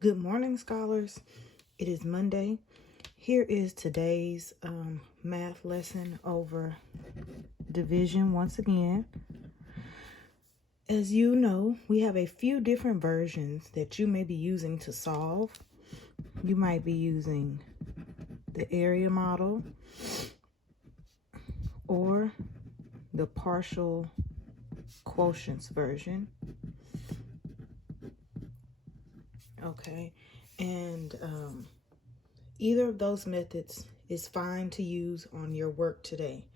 Good morning, scholars. It is Monday. Here is today's math lesson over division once again. As you know, we have a few different versions that you may be using to solve. You might be using the area model or the partial quotients version. Okay, and either of those methods is fine to use on your work today.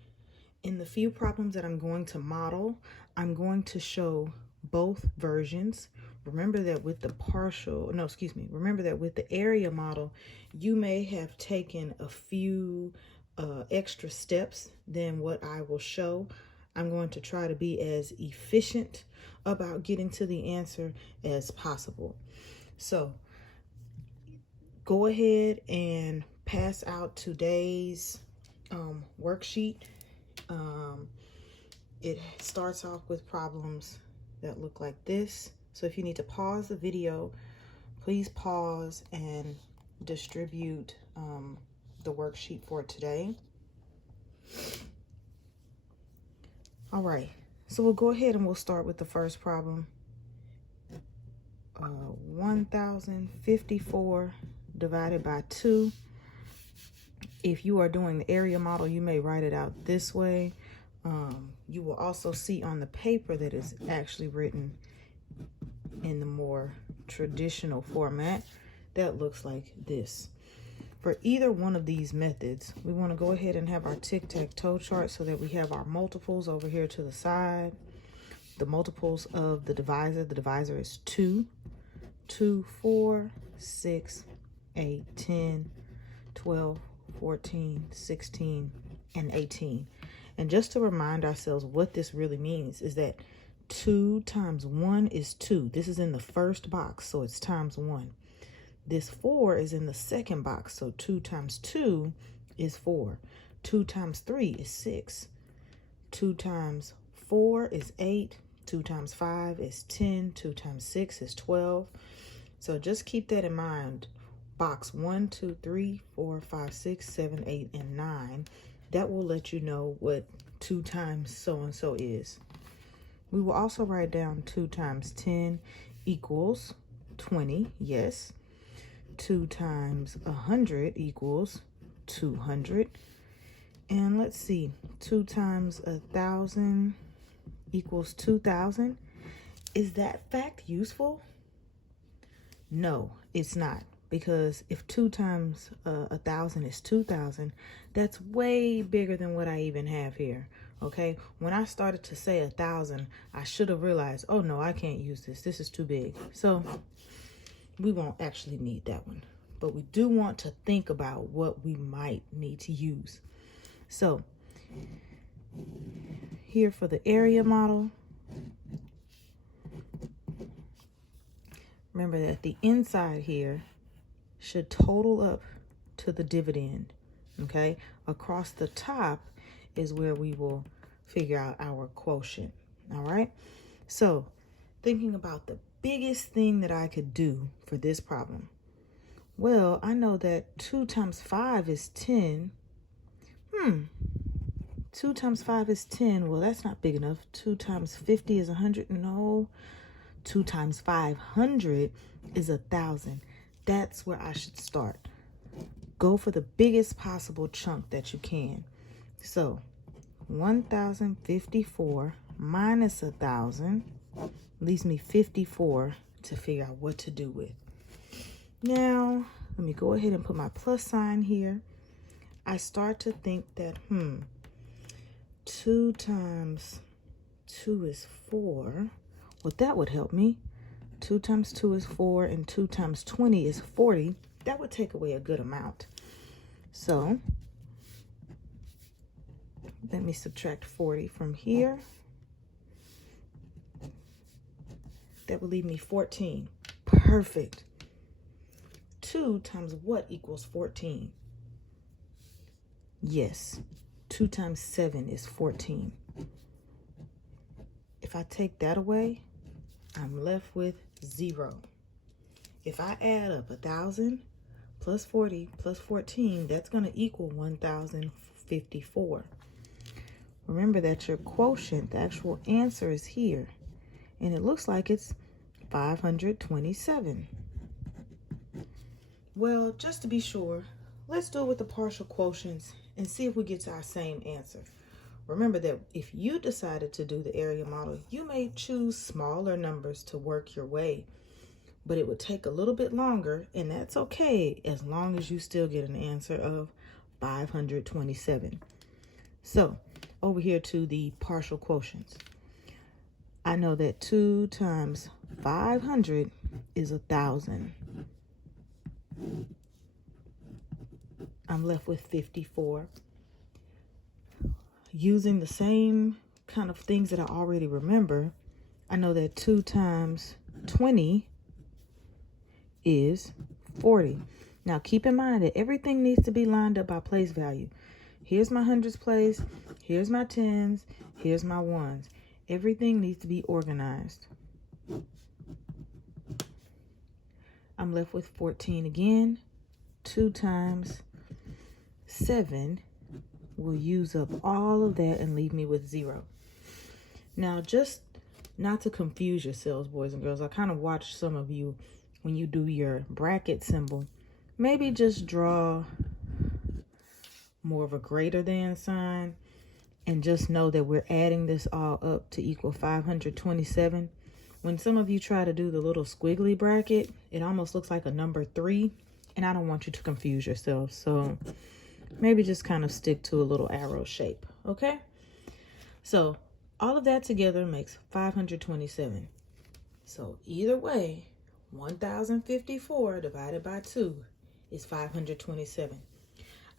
In the few problems that I'm going to model, I'm going to show both versions. Remember that with the remember that with the area model, you may have taken a few extra steps than what I will show. I'm going to try to be as efficient about getting to the answer as possible. So go ahead and pass out today's worksheet. It starts off with problems that look like this. So if you need to pause the video, please pause and distribute the worksheet for today. All right, so we'll go ahead and we'll start with the first problem. 1054 divided by 2. If you are doing the area model, you may write it out this way. You will also see on the paper that is actually written in the more traditional format that looks like this. For either one of these methods, we want to go ahead and have our tic-tac-toe chart so that we have our multiples over here to the side. The multiples of the divisor is 2, 2, 4, 6, 8, 10, 12, 14, 16, and 18. And just to remind ourselves what this really means is that 2 times 1 is 2. This is in the first box, so it's times 1. This 4 is in the second box, so 2 times 2 is 4. 2 times 3 is 6. 2 times 4 is 8. 2 times 5 is 10. 2 times 6 is 12. So just keep that in mind. Box 1, 2, 3, 4, 5, 6, 7, 8, and 9. That will let you know what 2 times so-and-so is. We will also write down 2 times 10 equals 20, yes. 2 times 100 equals 200. And let's see, 2 times 1,000 equals 2,000. Is that fact useful? No, it's not. Because if 2 times 1,000 is 2,000, that's way bigger than what I even have here. Okay, when I started to say 1,000, I should have realized, oh no, I can't use this. This is too big. So we won't actually need that one. But we do want to think about what we might need to use. So here for the area model, remember that the inside here should total up to the dividend, okay? Across the top is where we will figure out our quotient, all right? So thinking about the biggest thing that I could do for this problem. Well, I know that 2 times 5 is 10. 2 times 5 is 10. Well, that's not big enough. 2 times 50 is 100. No. 2 times 500 is 1,000. That's where I should start. Go for the biggest possible chunk that you can. So 1,054 minus 1,000 leaves me 54 to figure out what to do with. Now, let me go ahead and put my plus sign here. I start to think that, 2 times 2 is 4. Well, that would help me. 2 times 2 is 4, and 2 times 20 is 40. That would take away a good amount. So let me subtract 40 from here. That will leave me 14. Perfect. 2 times what equals 14? Yes, 2 times 7 is 14. If I take that away, I'm left with 0. if I add up 1,000 plus 40 plus 14, that's going to equal 1,054. Remember that your quotient, the actual answer, is here. And it looks like it's 527. Well, just to be sure, let's do it with the partial quotients and see if we get to our same answer. Remember that if you decided to do the area model, you may choose smaller numbers to work your way, but it would take a little bit longer, and that's okay as long as you still get an answer of 527. So over here to the partial quotients. I know that 2 times 500 is 1,000. I'm left with 54. Using the same kind of things that I already remember, I know that 2 times 20 is 40. Now keep in mind that everything needs to be lined up by place value. Here's my hundreds place, here's my tens, here's my ones. Everything needs to be organized. I'm left with 14 again. 2 times 7 will use up all of that and leave me with 0. Now, just not to confuse yourselves, boys and girls, I kind of watch some of you when you do your bracket symbol. Maybe just draw more of a greater than sign and just know that we're adding this all up to equal 527. When some of you try to do the little squiggly bracket, it almost looks like a number 3, and I don't want you to confuse yourselves. So maybe just kind of stick to a little arrow shape, okay? So all of that together makes 527. So either way, 1,054 divided by 2 is 527.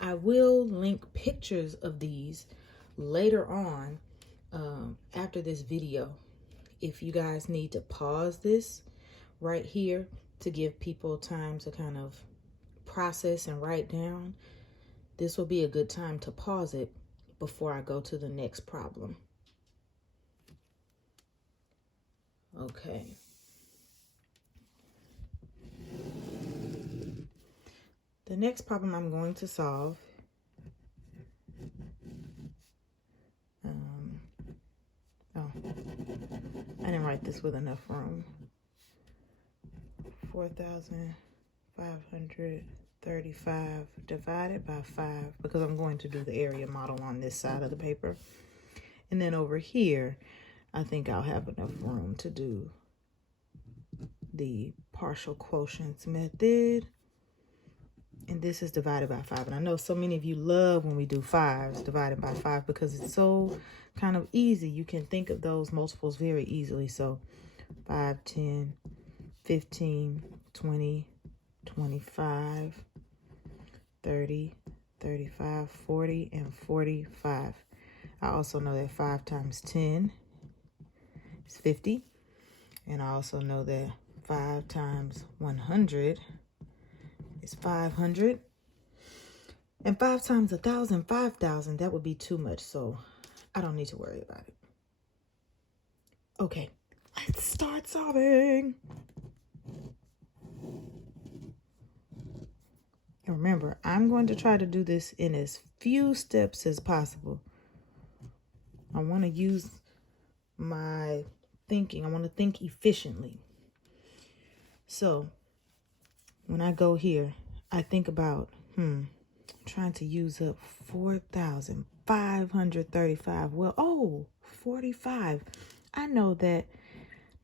I will link pictures of these later on after this video. If you guys need to pause this right here to give people time to kind of process and write down, this will be a good time to pause it before I go to the next problem. Okay. The next problem I'm going to solve, I didn't write this with enough room. 4,535 divided by 5, because I'm going to do the area model on this side of the paper. And then over here, I think I'll have enough room to do the partial quotients method. And this is divided by 5. And I know so many of you love when we do 5s divided by 5 because it's so kind of easy. You can think of those multiples very easily. So 5, 10, 15, 20, 25, 30, 35, 40, and 45. I also know that 5 times 10 is 50. And I also know that 5 times 100 is 500. And 5 times 1,000, 5,000, that would be too much. So I don't need to worry about it. Okay, let's start solving. And remember, I'm going to try to do this in as few steps as possible. I want to use my thinking. I want to think efficiently. So when I go here, I think about, trying to use up 4,535. Well, 45. I know that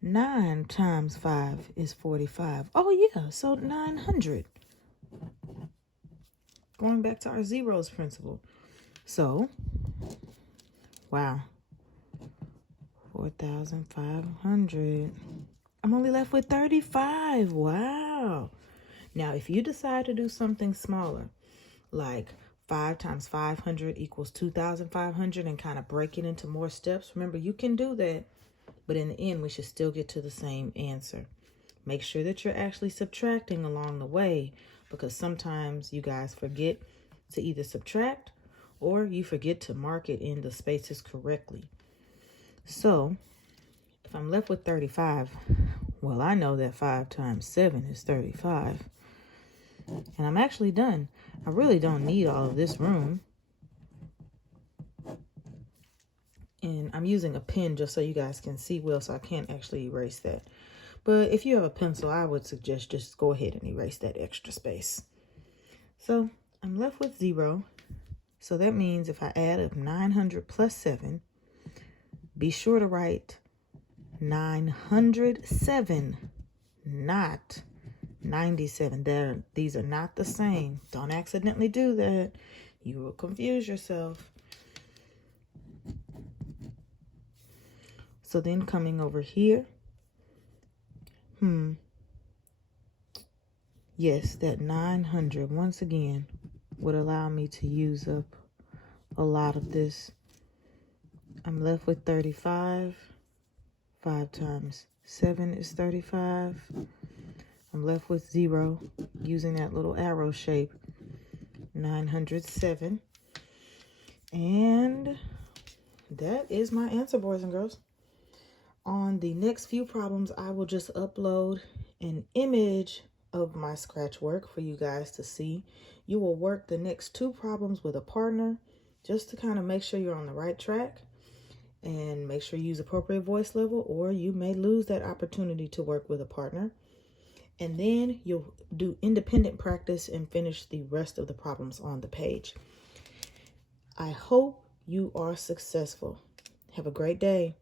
9 times 5 is 45. Oh, yeah, so 900. Going back to our zeros principle. So, wow, 4,500. I'm only left with 35. Wow. Now, if you decide to do something smaller, like 5 times 500 equals 2,500 and kind of break it into more steps, remember, you can do that, but in the end, we should still get to the same answer. Make sure that you're actually subtracting along the way, because sometimes you guys forget to either subtract or you forget to mark it in the spaces correctly. So if I'm left with 35, Well, I know that 5 times 7 is 35. And I'm actually done. I really don't need all of this room. And I'm using a pen just so you guys can see well, so I can't actually erase that. But if you have a pencil, I would suggest just go ahead and erase that extra space. So I'm left with 0. So that means if I add up 900 plus 7, be sure to write 907, not 97. These are not the same. Don't accidentally do that. You will confuse yourself. So then coming over here, yes, that 900 once again would allow me to use up a lot of this. I'm left with 35. 5 times 7 is 35. I'm left with 0 using that little arrow shape. 907. And that is my answer, boys and girls. On the next few problems, I will just upload an image of my scratch work for you guys to see. You will work the next 2 problems with a partner just to kind of make sure you're on the right track and make sure you use appropriate voice level, or you may lose that opportunity to work with a partner. And then you'll do independent practice and finish the rest of the problems on the page. I hope you are successful. Have a great day.